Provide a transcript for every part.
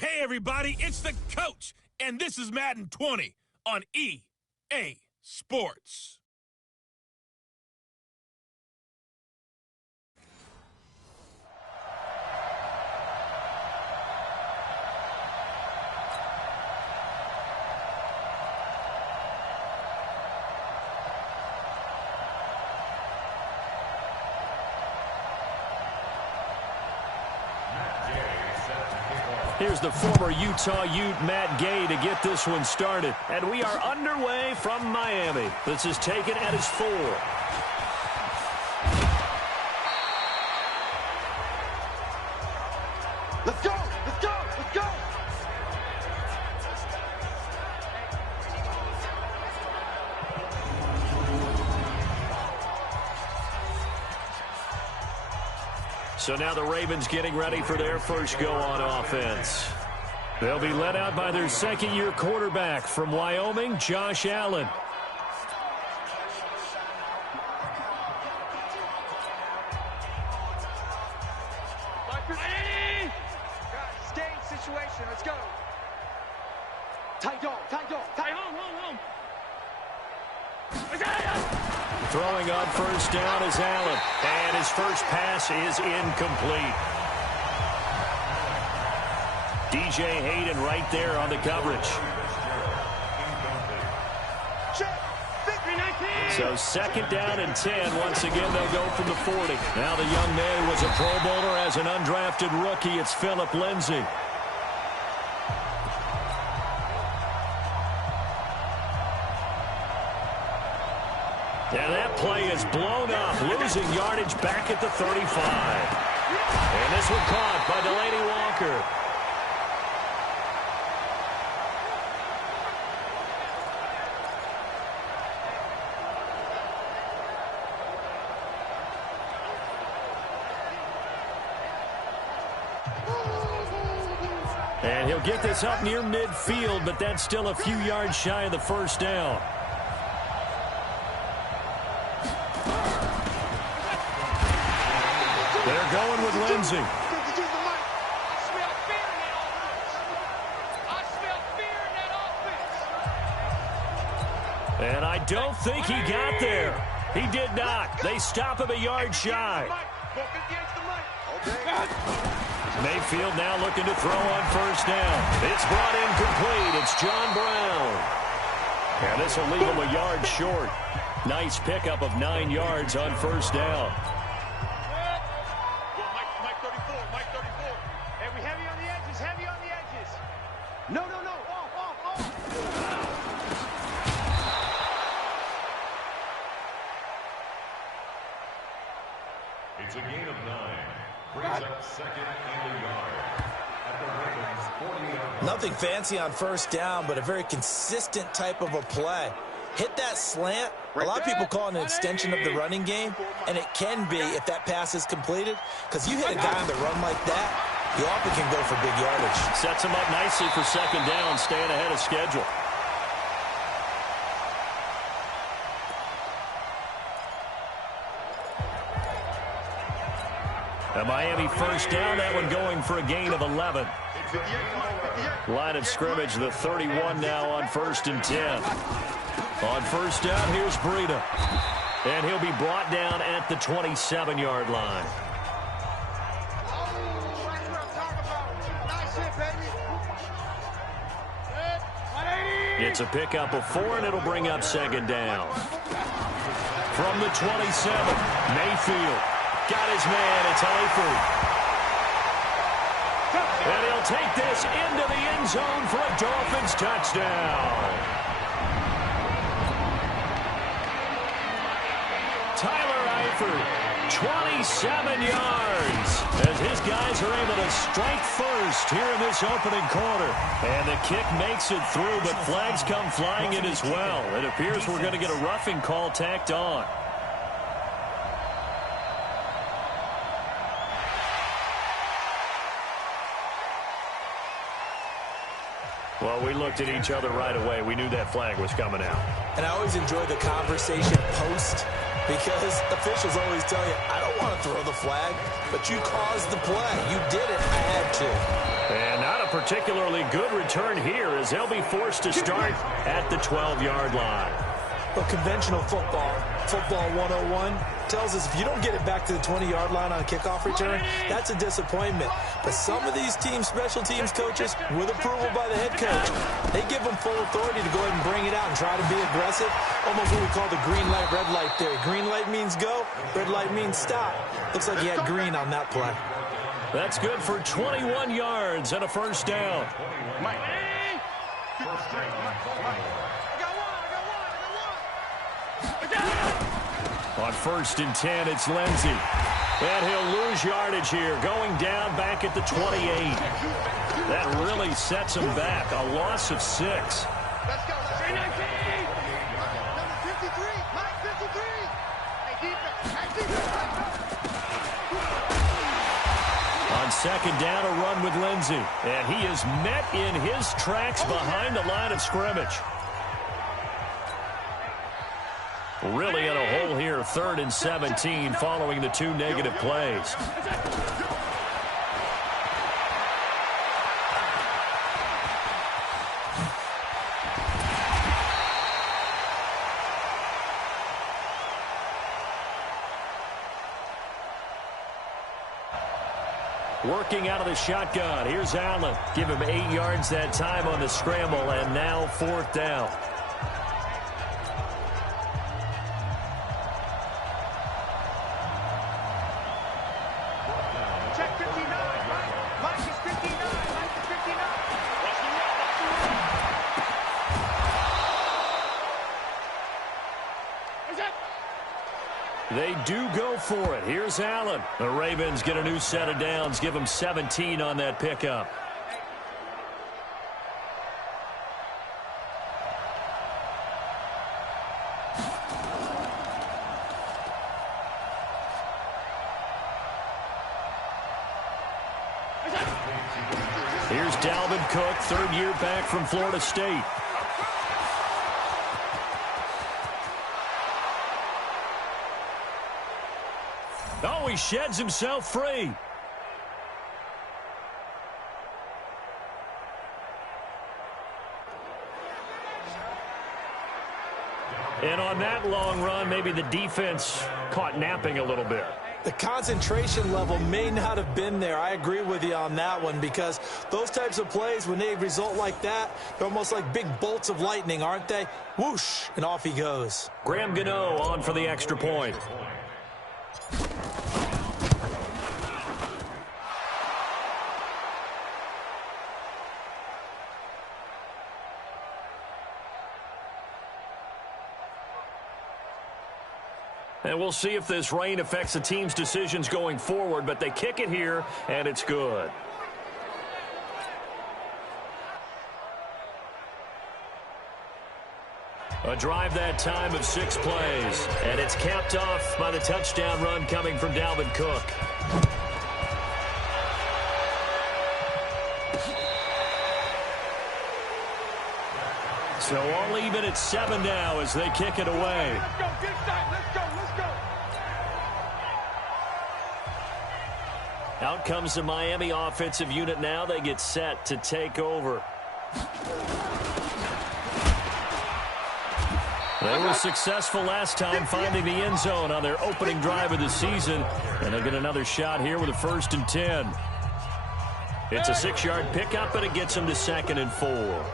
Hey, everybody, it's the coach, and this is Madden 20 on EA Sports. Here's the former Utah Ute, Matt Gay, to get this one started. And we are underway from Miami. This is taken at his 4. Let's go! Let's go! Let's go! So now the Ravens getting ready for their first go on offense. They'll be led out by their second-year quarterback from Wyoming, Josh Allen. Game situation. Let's go. Tight dog. Tight dog. Tight home. Throwing on first down is Allen. And his first pass is incomplete. DJ Hayden right there on the coverage. So second down and 10. Once again, they'll go from the 40. Now the young man was a Pro Bowler as an undrafted rookie. It's Phillip Lindsay. And that play is blown up, losing yardage back at the 35. And this one caught by Delaney Walker. And he'll get this up near midfield, but that's still a few yards shy of the first down. They're going with Lindsay. And I don't think he got there. He did not. They stop him a yard shy. Mayfield now looking to throw on first down. It's brought in complete. It's John Brown. And this will leave him a yard short. Nice pickup of 9 yards on first down. No. It's a gain of 9. Brings up second and a yard. At the Ravens' 40-yard line. Nothing fancy on first down, but a very consistent type of a play. Hit that slant. A lot of people call it an extension of the running game, and it can be if that pass is completed, because you hit a guy on the run like that, you often can go for big yardage. Sets him up nicely for second down, staying ahead of schedule. A Miami first down, that one going for a gain of 11. Line of scrimmage, the 31 now on first and 10. On first down, here's Breida. And he'll be brought down at the 27-yard line. It's a pickup of 4, and it'll bring up second down. From the 27, Mayfield. Got his man. It's Eifert. And he'll take this into the end zone for a Dolphins touchdown. Tyler Eifert, 27 yards, as his guys are able to strike first here in this opening quarter. And the kick makes it through, but flags come flying in as well. It appears we're going to get a roughing call tacked on. Well, we looked at each other right away. We knew that flag was coming out. And I always enjoy the conversation post because officials always tell you, I don't want to throw the flag, but you caused the play. You did it. I had to. And not a particularly good return here as they'll be forced to start at the 12-yard line. But conventional football 101, tells us if you don't get it back to the 20-yard line on a kickoff return, that's a disappointment. But some of these special teams coaches, with approval by the head coach, they give them full authority to go ahead and bring it out and try to be aggressive, almost what we call the green light, red light theory. Green light means go, red light means stop. Looks like he had green on that play. That's good for 21 yards and a first down. On 1st and 10, it's Lindsey. And he'll lose yardage here, going down back at the 28. That really sets him back, a loss of 6. Let's go. Number 53. Mike 53. Hey, defense. On 2nd down, a run with Lindsey. And he is met in his tracks behind the line of scrimmage. Really in a hole here, 3rd and 17 following the 2 negative plays. Working out of the shotgun. Here's Allen. Give him 8 yards that time on the scramble, and now 4th down. They do go for it. Here's Allen. The Ravens get a new set of downs. Give them 17 on that pickup. Here's Dalvin Cook, 3rd year back from Florida State. Oh, he sheds himself free. And on that long run, maybe the defense caught napping a little bit. The concentration level may not have been there. I agree with you on that one, because those types of plays, when they result like that, they're almost like big bolts of lightning, aren't they? Whoosh, and off he goes. Graham Gano on for the extra point. And we'll see if this rain affects the team's decisions going forward, but they kick it here, and it's good. A drive that time of 6 plays, and it's capped off by the touchdown run coming from Dalvin Cook. So all even at 7 now as they kick it away. Let's go. Good side. Let's go. Out comes the Miami offensive unit now. They get set to take over. They were successful last time finding the end zone on their opening drive of the season. And they'll get another shot here with a 1st and 10. It's a 6-yard pickup, and it gets them to 2nd and 4.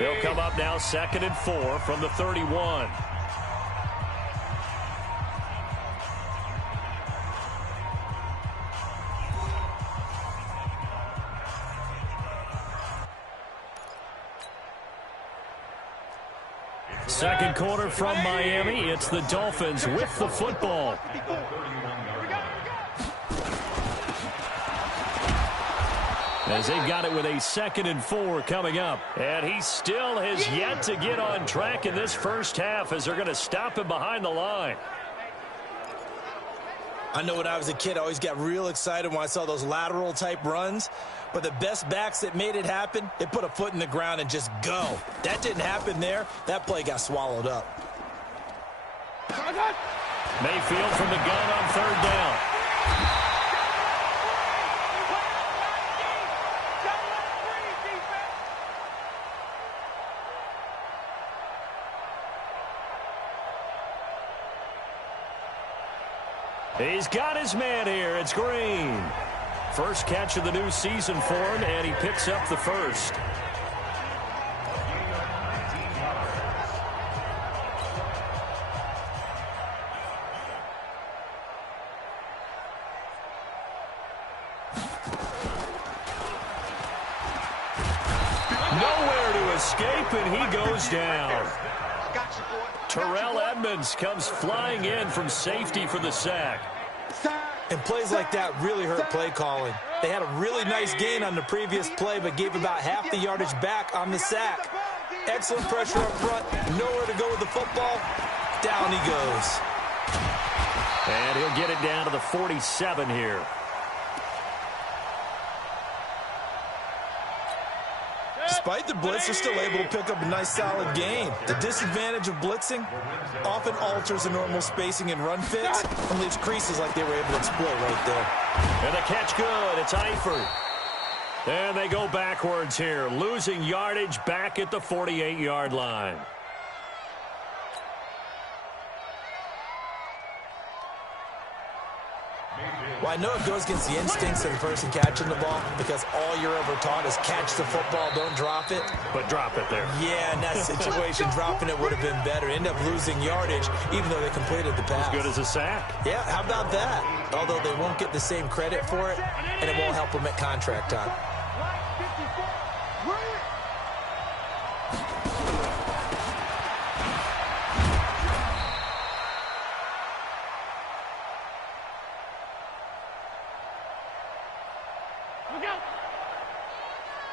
They'll come up now 2nd and 4 from the 31. Second quarter from Miami. It's the Dolphins with the football. as they've got it with a 2nd and 4 coming up. And he still has yet to get on track in this first half as they're going to stop him behind the line. I know when I was a kid, I always got real excited when I saw those lateral type runs. But the best backs that made it happen, they put a foot in the ground and just go. That didn't happen there. That play got swallowed up. Mayfield from the gun on 3rd down. He's got his man here. It's Green. First catch of the new season for him, and he picks up the first. Nowhere to escape, and he goes down. Terrell Edmonds comes flying in from safety for the sack. And plays like that really hurt play calling. They had a really nice gain on the previous play, but gave about half the yardage back on the sack. Excellent pressure up front. Nowhere to go with the football. Down he goes. And he'll get it down to the 47 here. Despite the blitz, they're still able to pick up a nice solid gain. The disadvantage of blitzing often alters the normal spacing and run fits and leaves creases like they were able to exploit right there. And the catch good. It's Eifert. And they go backwards here, losing yardage back at the 48-yard line. Well, I know it goes against the instincts of the person catching the ball because all you're ever taught is catch the football, don't drop it. But drop it there. Yeah, in that situation, dropping it would have been better. End up losing yardage, even though they completed the pass. As good as a sack. Yeah, how about that? Although they won't get the same credit for it, and it won't help them at contract time.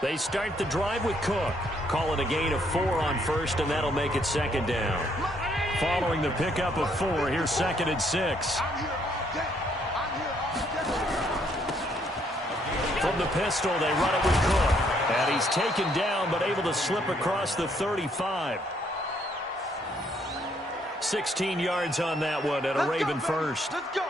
They start the drive with Cook. Call it a gain of 4 on first, and that'll make it 2nd down. Following the pickup of 4, here's 2nd and 6. From the pistol, they run it with Cook. And he's taken down, but able to slip across the 35. 16 yards on that one, and a Raven first. Let's go.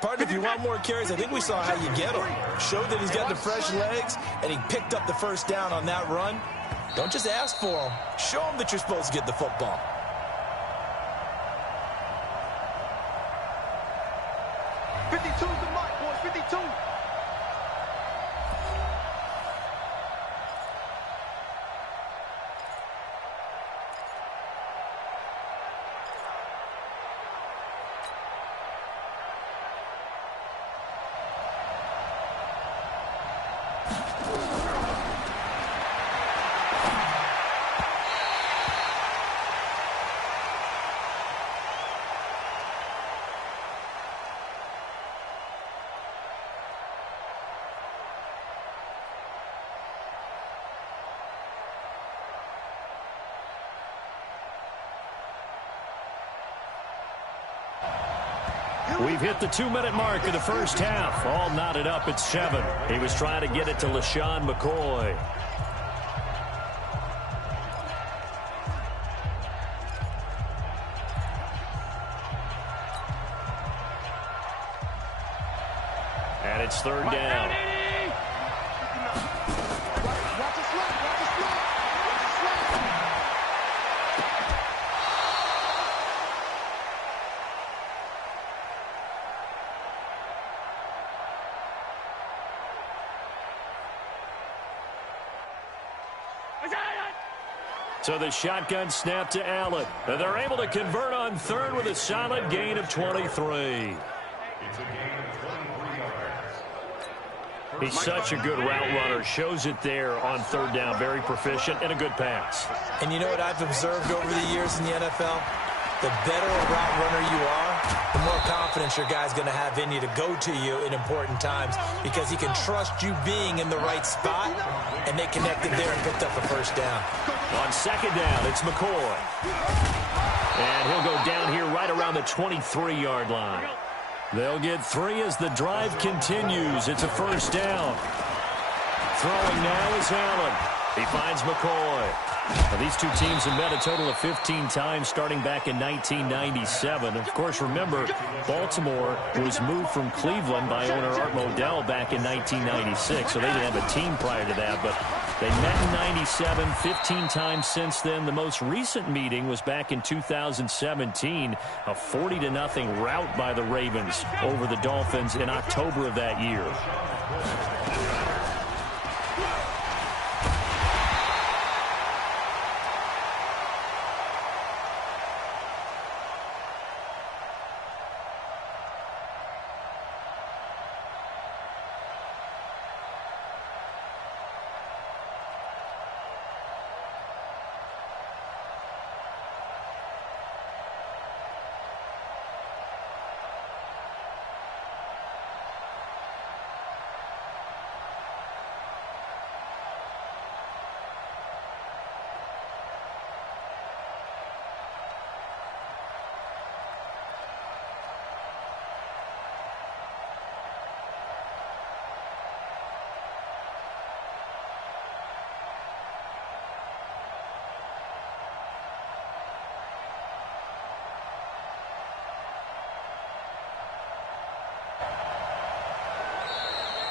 Partner, if you want more carries, I think we saw how you get them. Showed that he's got the fresh legs, and he picked up the first down on that run. Don't just ask for them. Show them that you're supposed to get the football. The mark, boys. 52. We've hit the 2-minute mark of the first half. All knotted up at 7. He was trying to get it to LaShawn McCoy. And it's 3rd down. So the shotgun snap to Allen. And they're able to convert on third with a solid gain of 23. It's a gain of 23 yards. He's such a good route runner. Shows it there on third down. Very proficient and a good pass. And you know what I've observed over the years in the NFL? The better a route runner you are, the more confidence your guy's going to have in you to go to you in important times because he can trust you being in the right spot, and they connected there and picked up a first down. On second down, it's McCoy. And he'll go down here right around the 23-yard line. They'll get 3 as the drive continues. It's a first down. Throwing now is Allen. He finds McCoy. Now, these two teams have met a total of 15 times starting back in 1997. Of course, remember, Baltimore was moved from Cleveland by owner Art Modell back in 1996, so they didn't have a team prior to that. But they met in 97, 15 times since then. The most recent meeting was back in 2017, a 40-0 rout by the Ravens over the Dolphins in October of that year.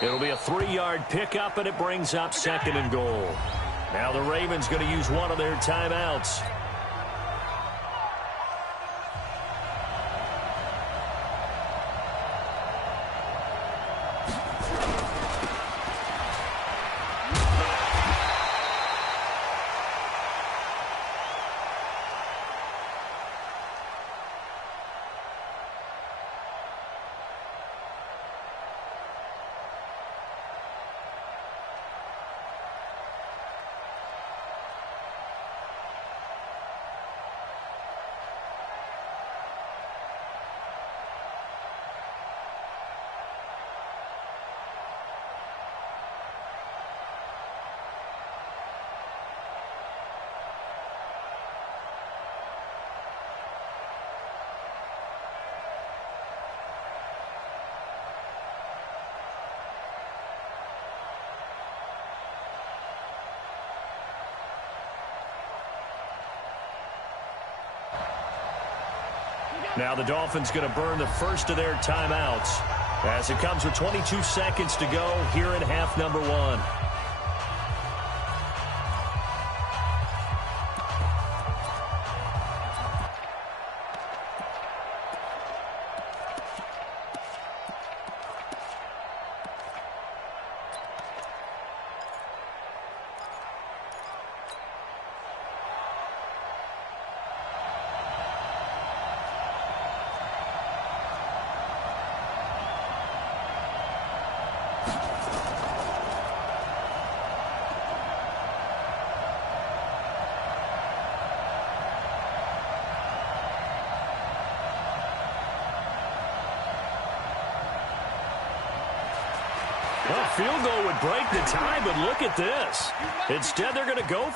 It'll be a 3-yard pickup, and it brings up second and goal. Now the Ravens going to use one of their timeouts. Now the Dolphins going to burn the first of their timeouts as it comes with 22 seconds to go here in half number 1. Well, field goal would break the tie, but look at this. Instead, they're going to go.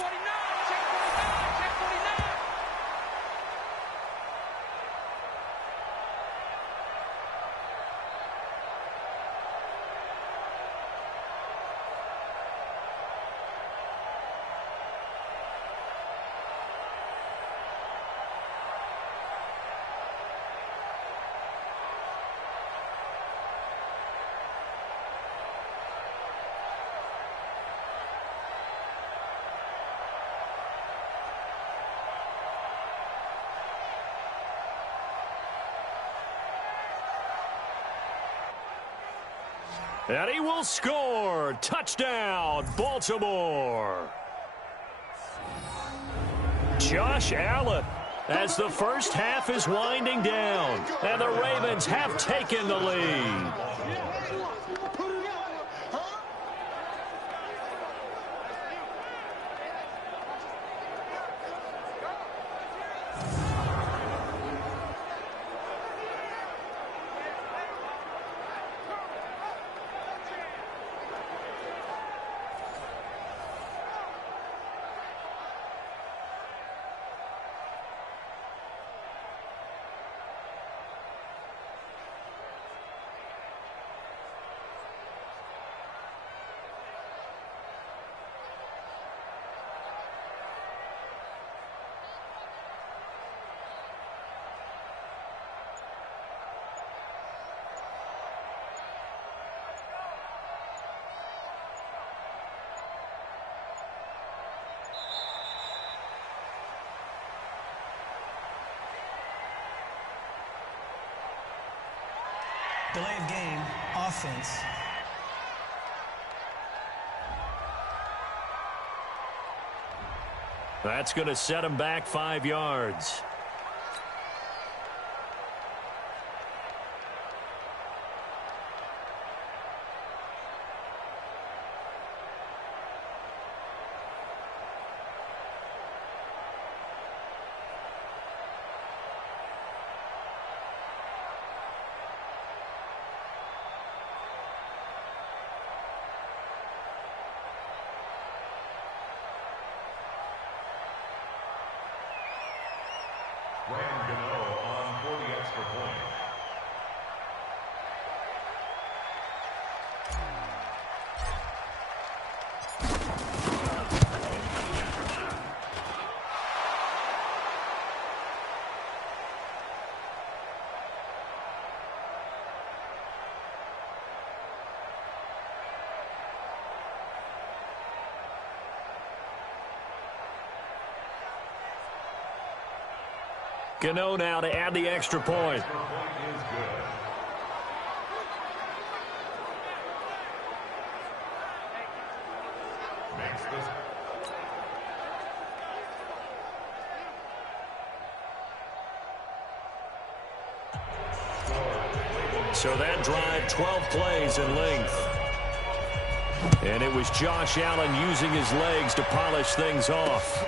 And he will score. Touchdown, Baltimore. Josh Allen, as the first half is winding down, and the Ravens have taken the lead. Delay of game, offense. That's going to set him back 5 yards. On for the extra point. Gano now to add the extra point. Extra point is good. Makes this. So that drive, 12 plays in length. And it was Josh Allen using his legs to polish things off.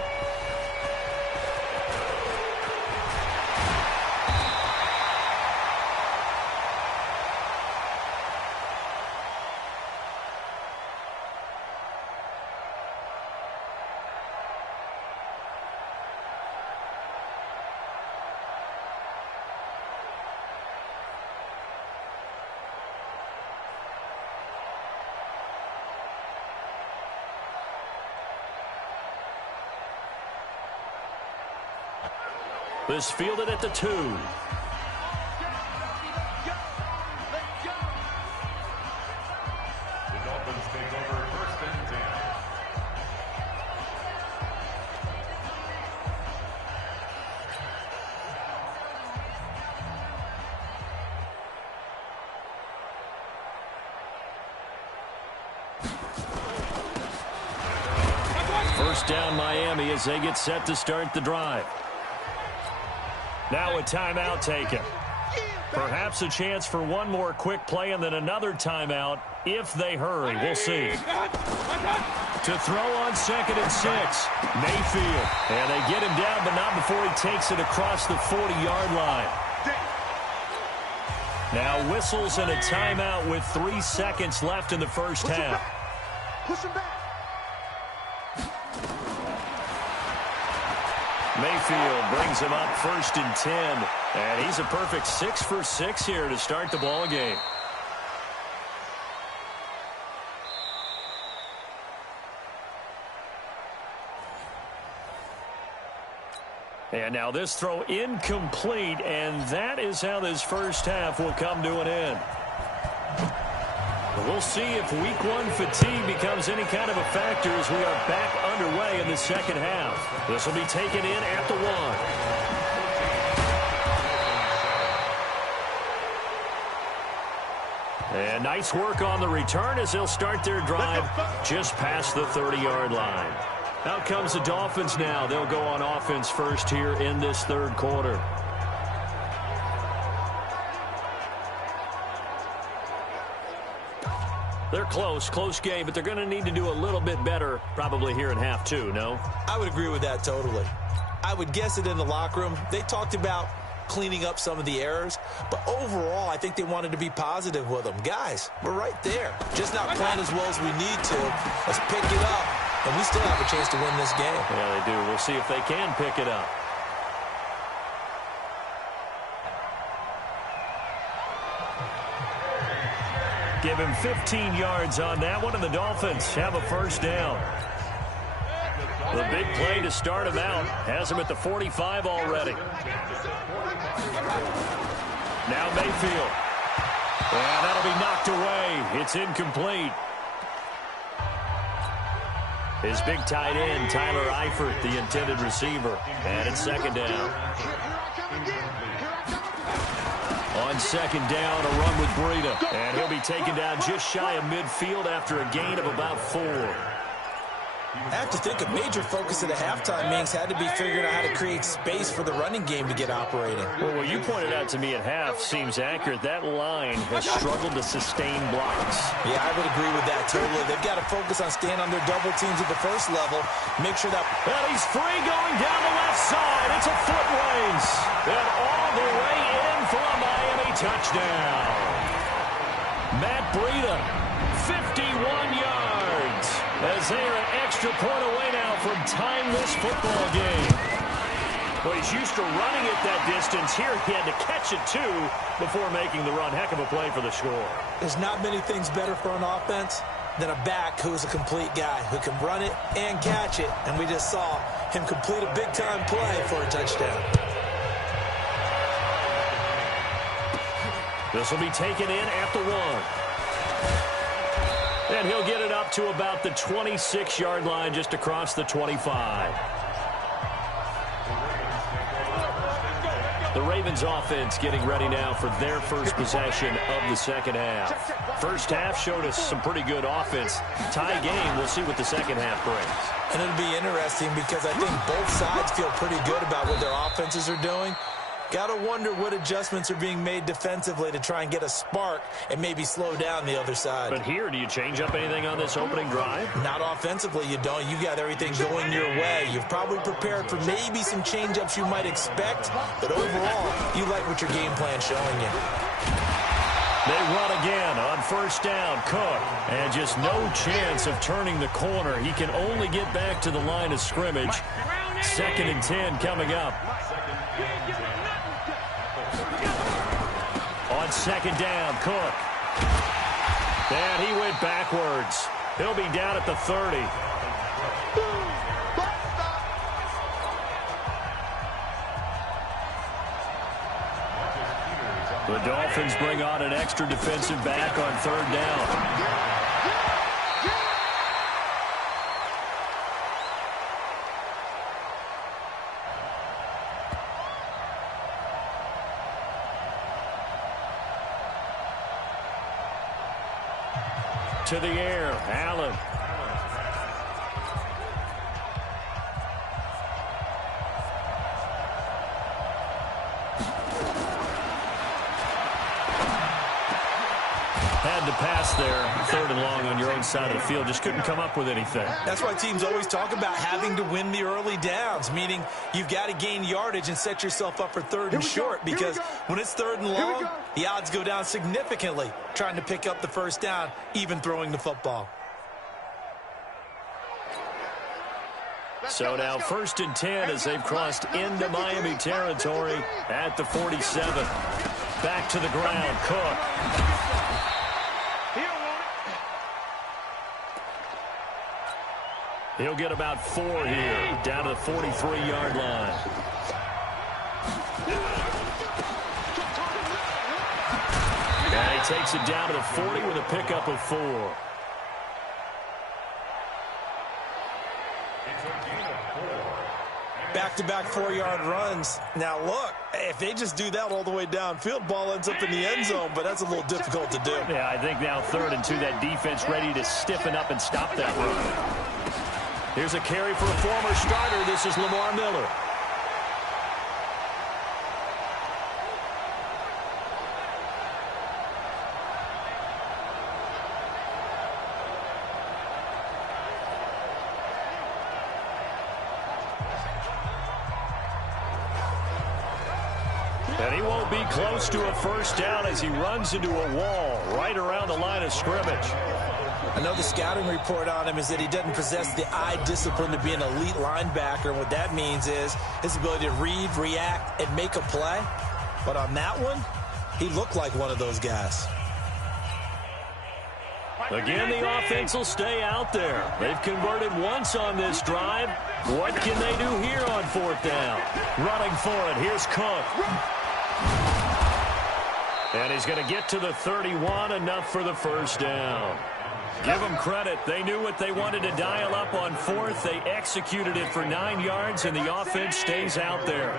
This fielded at the 2. The Dolphins take over 1st and 10. First down Miami as they get set to start the drive. Now a timeout taken. Perhaps a chance for one more quick play and then another timeout if they hurry. We'll see. To throw on 2nd and 6. Mayfield. And they get him down, but not before he takes it across the 40-yard line. Now whistles and a timeout with 3 seconds left in the first half. Push him back. Mayfield brings him up 1st and 10. And he's a perfect 6 for 6 here to start the ball game. And now this throw incomplete, and that is how this first half will come to an end. We'll see if week 1 fatigue becomes any kind of a factor as we are back underway in the second half. This will be taken in at the 1. And nice work on the return as they'll start their drive just past the 30-yard line. Out comes the Dolphins now. They'll go on offense first here in this third quarter. They're close game, but they're going to need to do a little bit better probably here in half two, no? I would agree with that totally. I would guess it in the locker room. They talked about cleaning up some of the errors, but overall, I think they wanted to be positive with them. Guys, we're right there. Just not playing as well as we need to. Let's pick it up, and we still have a chance to win this game. Yeah, they do. We'll see if they can pick it up. Give him 15 yards on that one, and the Dolphins have a first down. The big play to start him out has him at the 45 already. Now Mayfield. And that'll be knocked away. It's incomplete. His big tight end, Tyler Eifert, the intended receiver. And it's second down. On second down, a run with Breida. And he'll be taken down just shy of midfield after a gain of about 4. I have to think a major focus at the halftime means had to be figuring out how to create space for the running game to get operating. Well, what you pointed out to me at half seems accurate. That line has struggled to sustain blocks. Yeah, I would agree with that totally. They've got to focus on staying on their double teams at the first level. Make sure that... Well, he's free going down the left side. It's a foot race. And all the way in for a Miami touchdown. Matt Breida, 51 yards. As they are an extra point away now from tying this football game. Well, he's used to running it that distance. Here he had to catch it, too, before making the run. Heck of a play for the score. There's not many things better for an offense than a back who's a complete guy who can run it and catch it. And we just saw him complete a big-time play for a touchdown. This will be taken in at the 1. And he'll get it up to about the 26-yard line just across the 25. The Ravens offense getting ready now for their first possession of the second half. First half showed us some pretty good offense. Tie game, we'll see what the second half brings. And it'll be interesting because I think both sides feel pretty good about what their offenses are doing. Got to wonder what adjustments are being made defensively to try and get a spark and maybe slow down the other side. But here, do you change up anything on this opening drive? Not offensively, you don't. You got everything going your way. You've probably prepared for maybe some change-ups you might expect, but overall, you like what your game plan's showing you. They run again on first down. Cook, and just no chance of turning the corner. He can only get back to the line of scrimmage. Second and 10 coming up. On second down, Cook. And he went backwards. He'll be down at the 30. The Dolphins bring on an extra defensive back on third down. To the air, Allen. Had to pass there, third and long on your own side of the field. Just couldn't come up with anything. That's why teams always talk about having to win the early downs, meaning you've got to gain yardage and set yourself up for third and short, because when it's third and long, the odds go down significantly trying to pick up the first down, even throwing the football. So now first and 10 as they've crossed into Miami territory at the 47. Back to the ground, Cook. He'll get about 4 here, down to the 43-yard line. And he takes it down to the 40 with a pickup of 4. Back-to-back 4-yard runs. Now, look, if they just do that all the way downfield, ball ends up in the end zone, but that's a little difficult to do. Yeah, I think now third and 2, that defense ready to stiffen up and stop that run. Here's a carry for a former starter. This is Lamar Miller. And he won't be close to a first down as he runs into a wall right around the line of scrimmage. I know the scouting report on him is that he doesn't possess the eye discipline to be an elite linebacker. And what that means is his ability to read, react, and make a play. But on that one, he looked like one of those guys. Again, the offense will stay out there. They've converted once on this drive. What can they do here on fourth down? Running for it. Here's Cook. And he's going to get to the 31, enough for the first down. Give them credit. They knew what they wanted to dial up on fourth. They executed it for 9 yards, and the offense stays out there.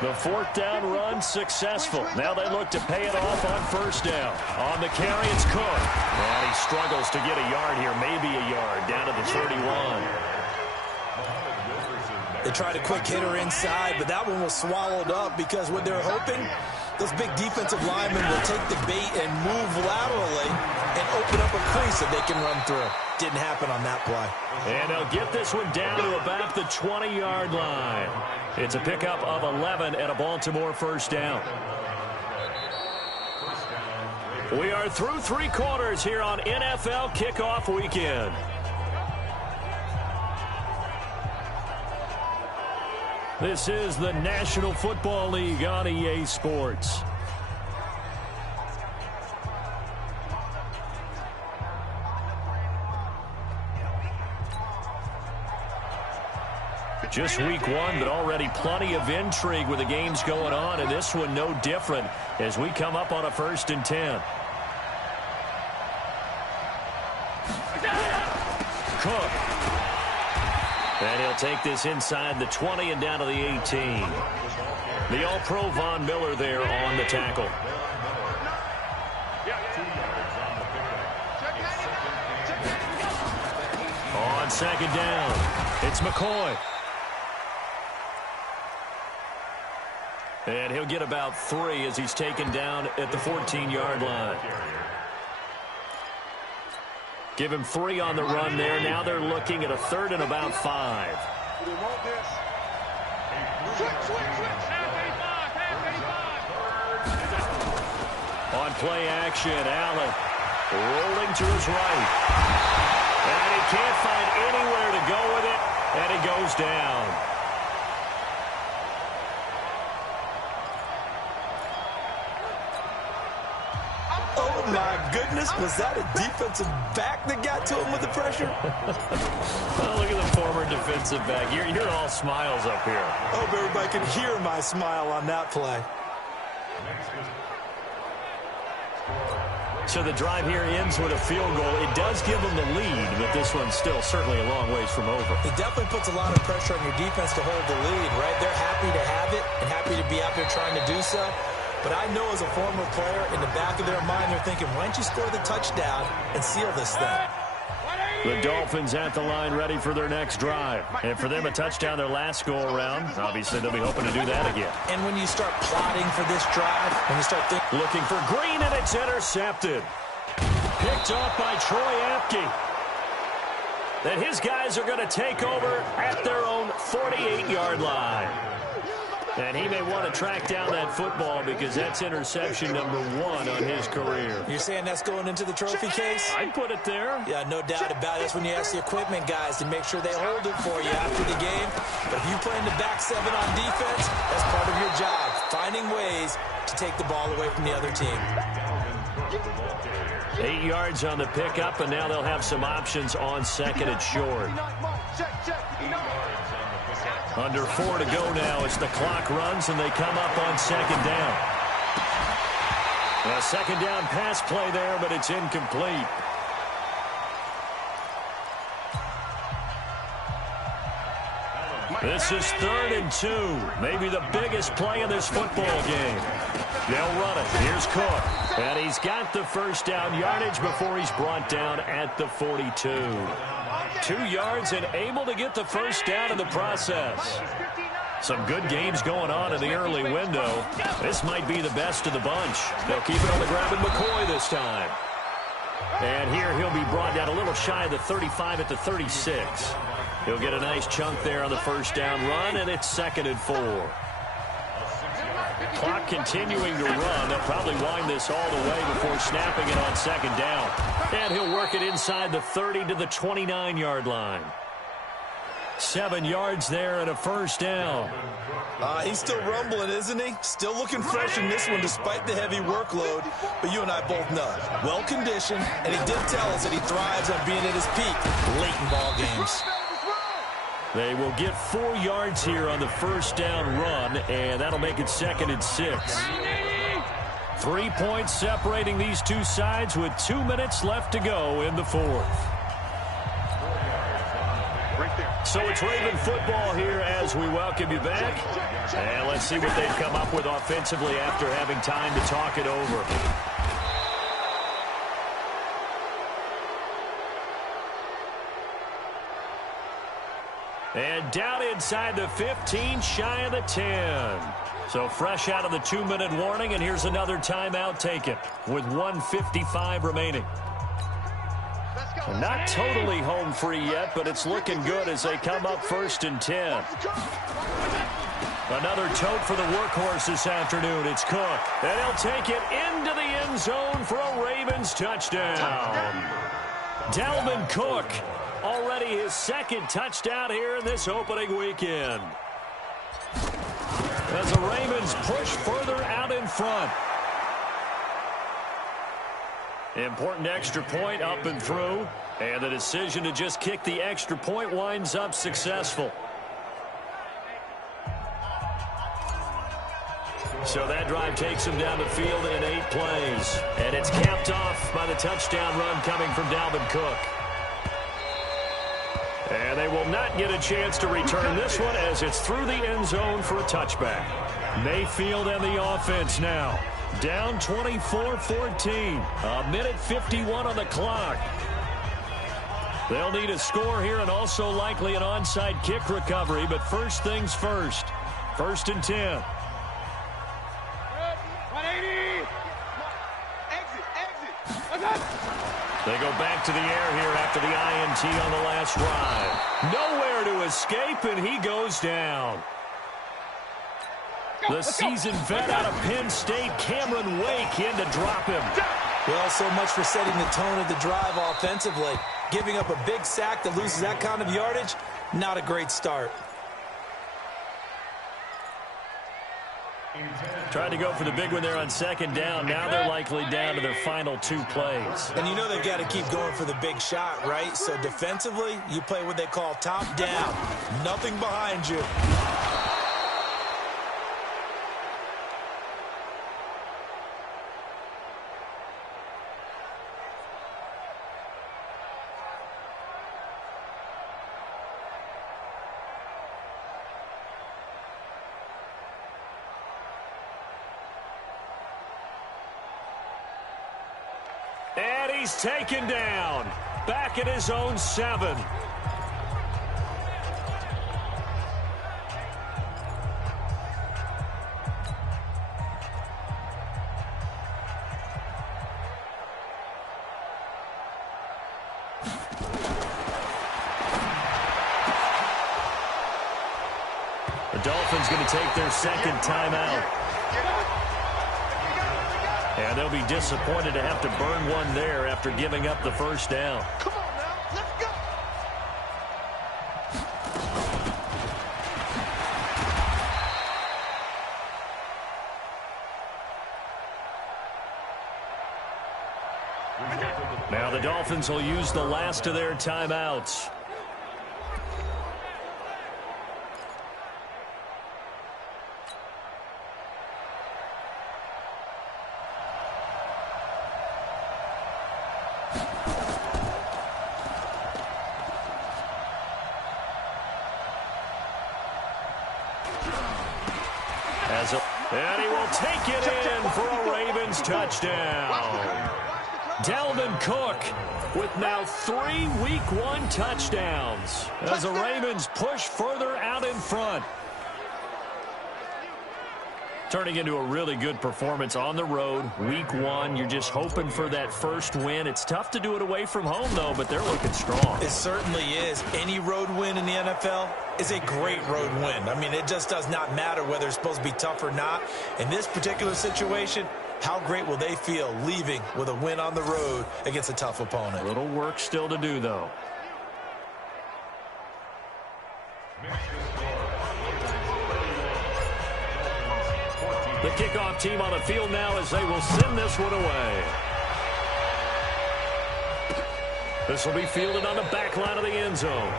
The fourth down run successful. Now they look to pay it off on first down. On the carry, it's Cook. And he struggles to get a yard here, maybe a yard, down to the 31. They tried a quick hitter inside, but that one was swallowed up because what they're hoping, those big defensive linemen will take the bait and move laterally and open up a crease that they can run through. Didn't happen on that play. And they'll get this one down to about the 20-yard line. It's a pickup of 11 and a Baltimore first down. We are through 3 quarters here on NFL Kickoff Weekend. This is the National Football League on EA Sports. Just week 1, but already plenty of intrigue with the games going on, and this one no different as we come up on a 1st and 10. Cook. And he'll take this inside the 20 and down to the 18. The All-Pro Von Miller there on the tackle. On 2nd down, it's McCoy. And he'll get about 3 as he's taken down at the 14-yard line. Give him 3 on the run there. Now they're looking at a 3rd and about 5. On play action, Allen rolling to his right. And he can't find anywhere to go with it, and he goes down. Oh, my goodness. Was that a defensive back that got to him with the pressure? Oh, look at the former defensive back. You're all smiles up here. I hope everybody can hear my smile on that play. So the drive here ends with a field goal. It does give them the lead, but this one's still certainly a long ways from over. It definitely puts a lot of pressure on your defense to hold the lead, right? They're happy to have it and happy to be out there trying to do so. But I know as a former player, in the back of their mind, they're thinking, why don't you score the touchdown and seal this thing? The Dolphins at the line ready for their next drive. And for them, a touchdown their last go-around. Obviously, they'll be hoping to do that again. And when you start plotting for this drive, when you start thinking... Looking for Green, and it's intercepted. Picked off by Troy Apke. That his guys are going to take over at their own 48-yard line. And he may want to track down that football because that's interception number 1 on his career. You're saying that's going into the trophy case? I'd put it there. Yeah, no doubt about it. That's when you ask the equipment guys to make sure they hold it for you after the game. But if you play in the back 7 on defense, that's part of your job, finding ways to take the ball away from the other team. 8 yards on the pickup, and now they'll have some options on 2nd and short. Under 4 to go now as the clock runs, and they come up on 2nd down. A 2nd down pass play there, but it's incomplete. This is 3rd and 2. Maybe the biggest play in this football game. They'll run it. Here's Cook. And he's got the first down yardage before he's brought down at the 42. 2 yards and able to get the first down in the process. Some good games going on in the early window. This might be the best of the bunch. They'll keep it on the ground with McCoy this time. And here he'll be brought down a little shy of the 35 at the 36. He'll get a nice chunk there on the first down run, and it's 2nd and 4. Clock continuing to run. They'll probably wind this all the way before snapping it on 2nd down. And he'll work it inside the 30 to the 29-yard line. 7 yards there and a first down. He's still rumbling, isn't he? Still looking fresh in this one despite the heavy workload. But you and I both know, well-conditioned, and he did tell us that he thrives on being at his peak late in ball games. They will get 4 yards here on the first down run, and that'll make it 2nd and 6. 3 points separating these two sides with 2 minutes left to go in the 4th. So it's Raven football here as we welcome you back. And let's see what they've come up with offensively after having time to talk it over. And down inside the 15, shy of the 10. So fresh out of the 2-minute warning, and here's another timeout taken with 1:55 remaining. Not totally home free yet, but it's looking good as they come up 1st and 10. Another tote for the workhorse this afternoon. It's Cook. And he'll take it into the end zone for a Ravens touchdown. Dalvin Cook, already his 2nd touchdown here in this opening weekend. As the Ravens push further out in front. Important extra point up and through. And the decision to just kick the extra point winds up successful. So that drive takes him down the field in 8 plays. And it's capped off by the touchdown run coming from Dalvin Cook. And they will not get a chance to return this one as it's through the end zone for a touchback. Mayfield and the offense now. Down 24-14. 1:51 on the clock. They'll need a score here and also likely an onside kick recovery. But first things first. 1st and 10. 180. Exit. They go back to the air here after the INT on the last drive. Nowhere to escape, and he goes down. The seasoned vet out of Penn State, Cameron Wake, in to drop him. Well, so much for setting the tone of the drive offensively. Giving up a big sack that loses that kind of yardage, not a great start. Tried to go for the big one there on 2nd down. Now they're likely down to their final 2 plays. And you know they've got to keep going for the big shot, right? So defensively, you play what they call top down. Nothing behind you. And he's taken down. Back at his own 7. The Dolphins going to take their 2nd timeout. And they'll be disappointed to have to burn one there after giving up the first down. Come on now, let's go. Now the Dolphins will use the last of their timeouts. And he will take it in for a Ravens touchdown. Dalvin Cook with now 3 Week 1 touchdowns as the Ravens push further out in front. Turning into a really good performance on the road. Week 1, you're just hoping for that first win. It's tough to do it away from home, though, but they're looking strong. It certainly is. Any road win in the NFL is a great road win. I mean, it just does not matter whether it's supposed to be tough or not. In this particular situation, how great will they feel leaving with a win on the road against a tough opponent? A little work still to do, though. The kickoff team on the field now as they will send this one away. This will be fielded on the back line of the end zone.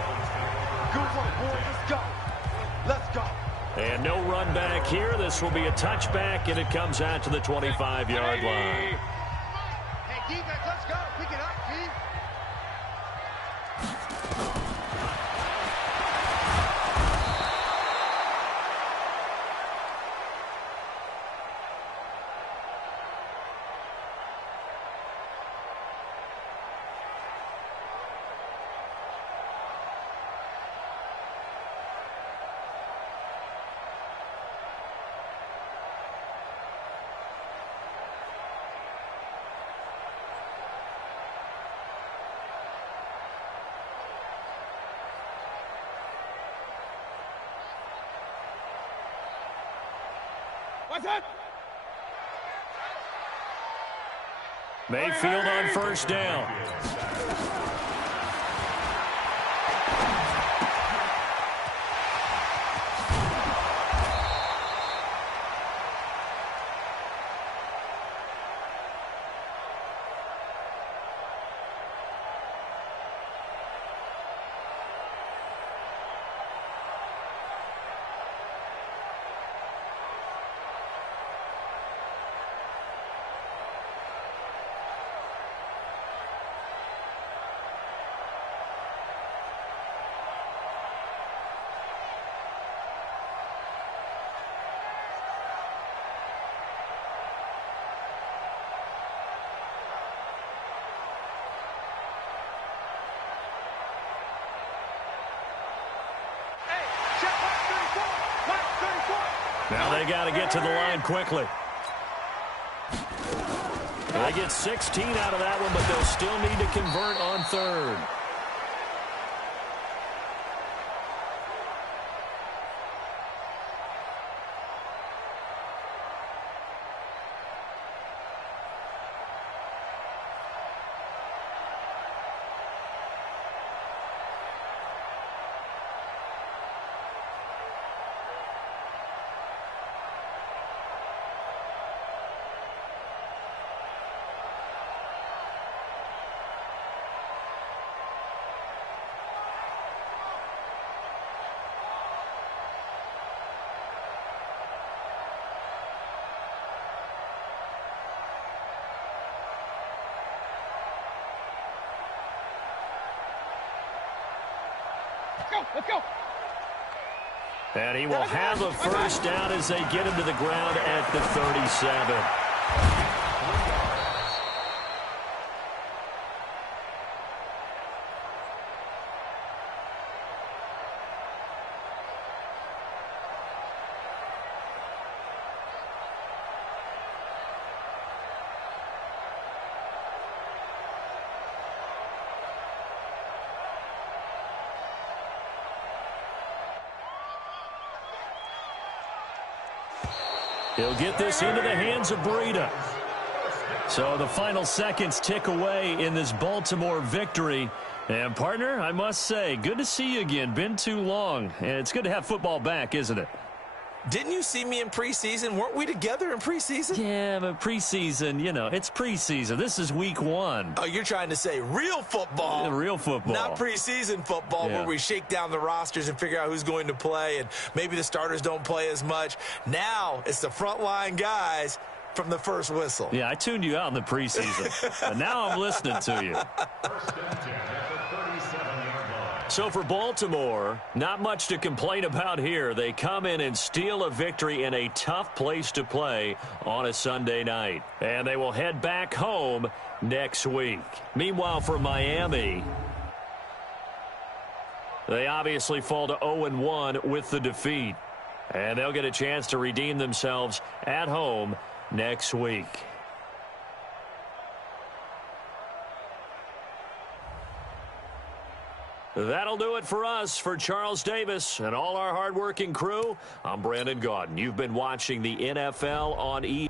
Good work, boys. Let's go. Let's go. And no run back here. This will be a touchback, and it comes out to the 25-yard line. Hey, defense, let's go. Pick it up, G. Mayfield on first down. Now they got to get to the line quickly. They get 16 out of that one, but they'll still need to convert on third. Let's go. And he will have a first down as they get him to the ground at the 37. He'll get this into the hands of Breida. So the final seconds tick away in this Baltimore victory. And, partner, I must say, good to see you again. Been too long. And it's good to have football back, isn't it? Didn't you see me in preseason? Weren't we together in preseason? Yeah, but preseason, you know, it's preseason. This is week 1. Oh, you're trying to say real football. Real football. Not preseason football where we shake down the rosters and figure out who's going to play, and maybe the starters don't play as much. Now it's the frontline guys from the first whistle. Yeah, I tuned you out in the preseason. But now I'm listening to you. First and 10 at the 37-yard line. So for Baltimore, not much to complain about here. They come in and steal a victory in a tough place to play on a Sunday night. And they will head back home next week. Meanwhile, for Miami, they obviously fall to 0-1 with the defeat. And they'll get a chance to redeem themselves at home next week. That'll do it for us. For Charles Davis and all our hardworking crew, I'm Brandon Gaudin. You've been watching the NFL on E!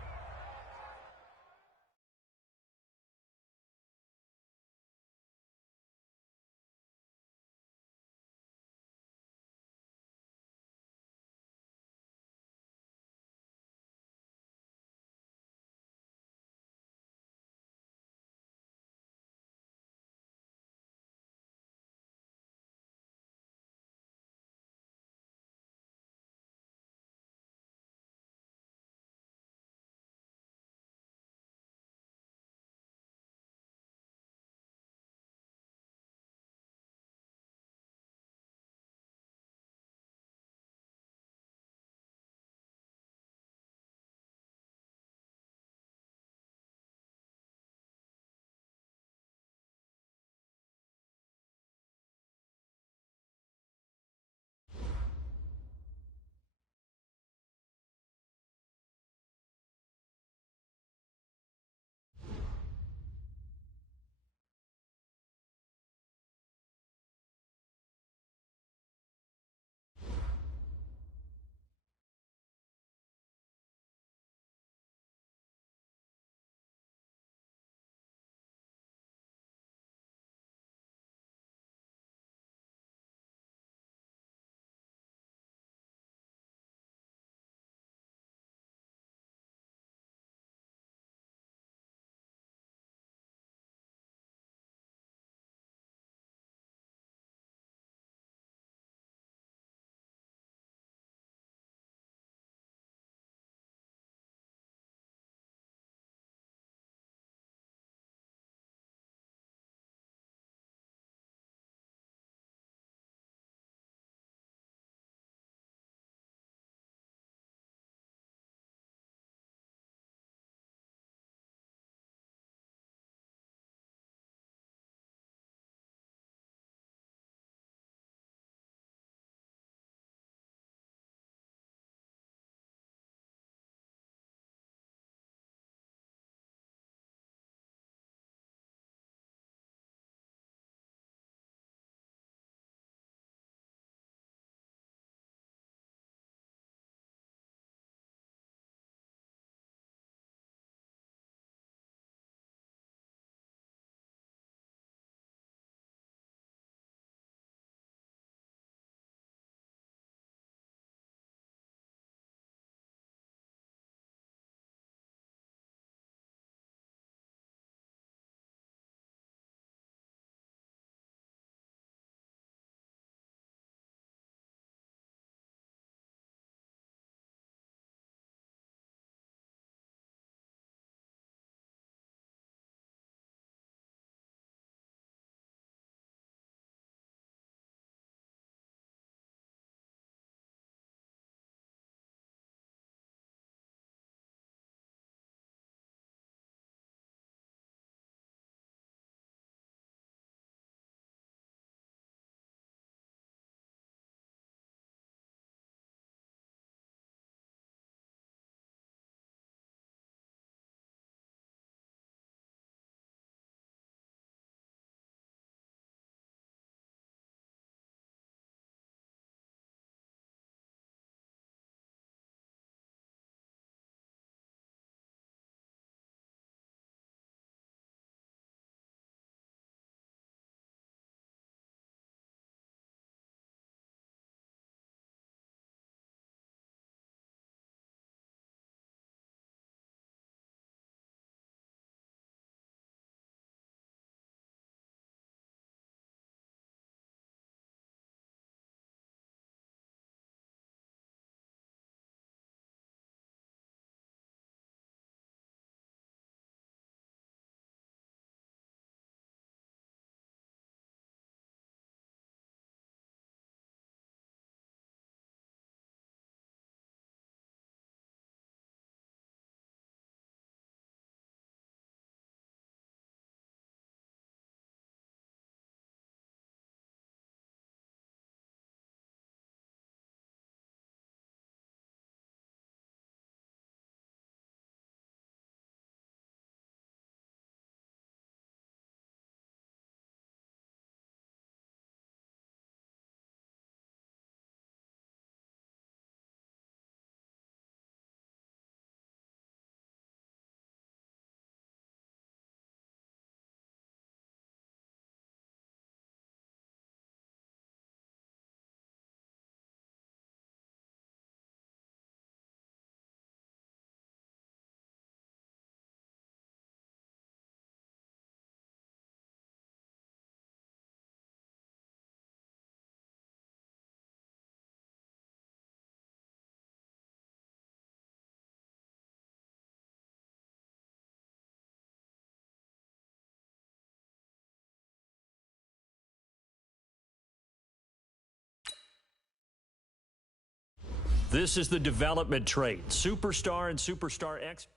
This is the development trait. Superstar and Superstar X.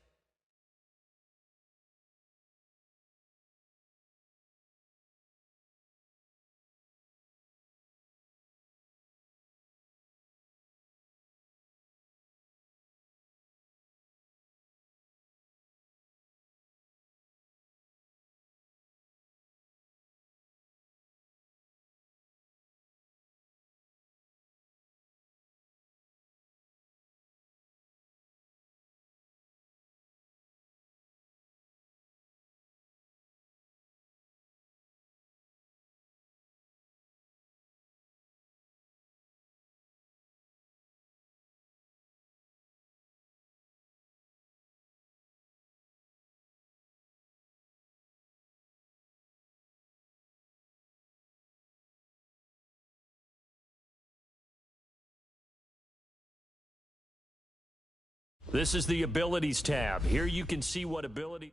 This is the Abilities tab. Here you can see what ability...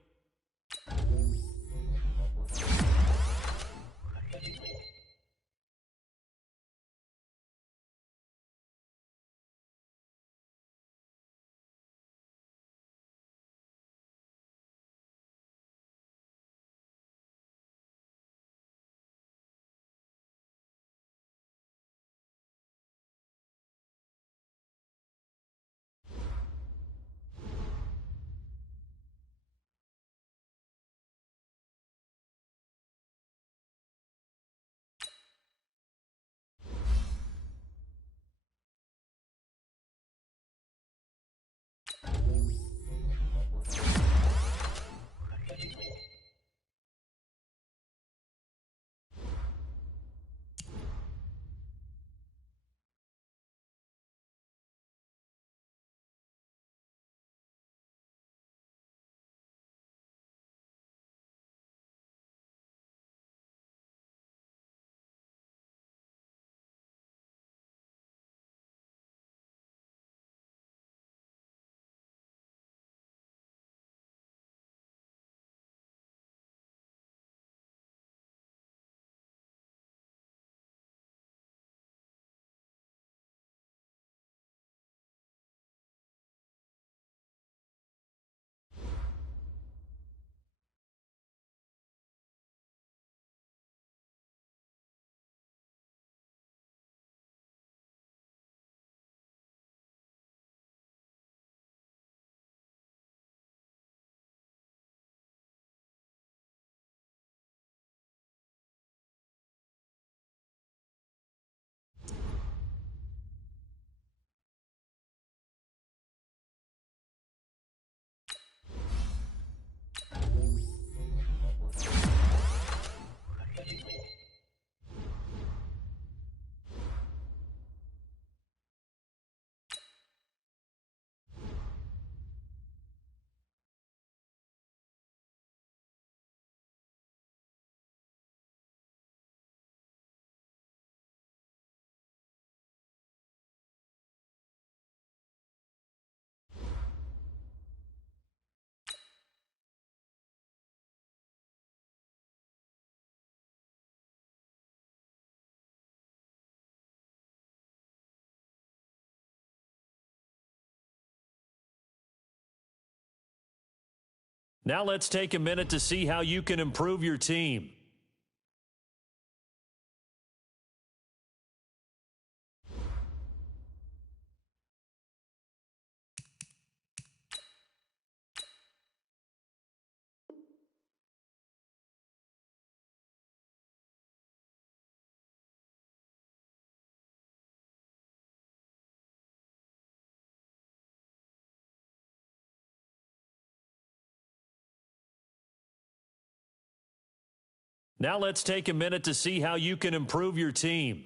Now let's take a minute to see how you can improve your team. Now let's take a minute to see how you can improve your team.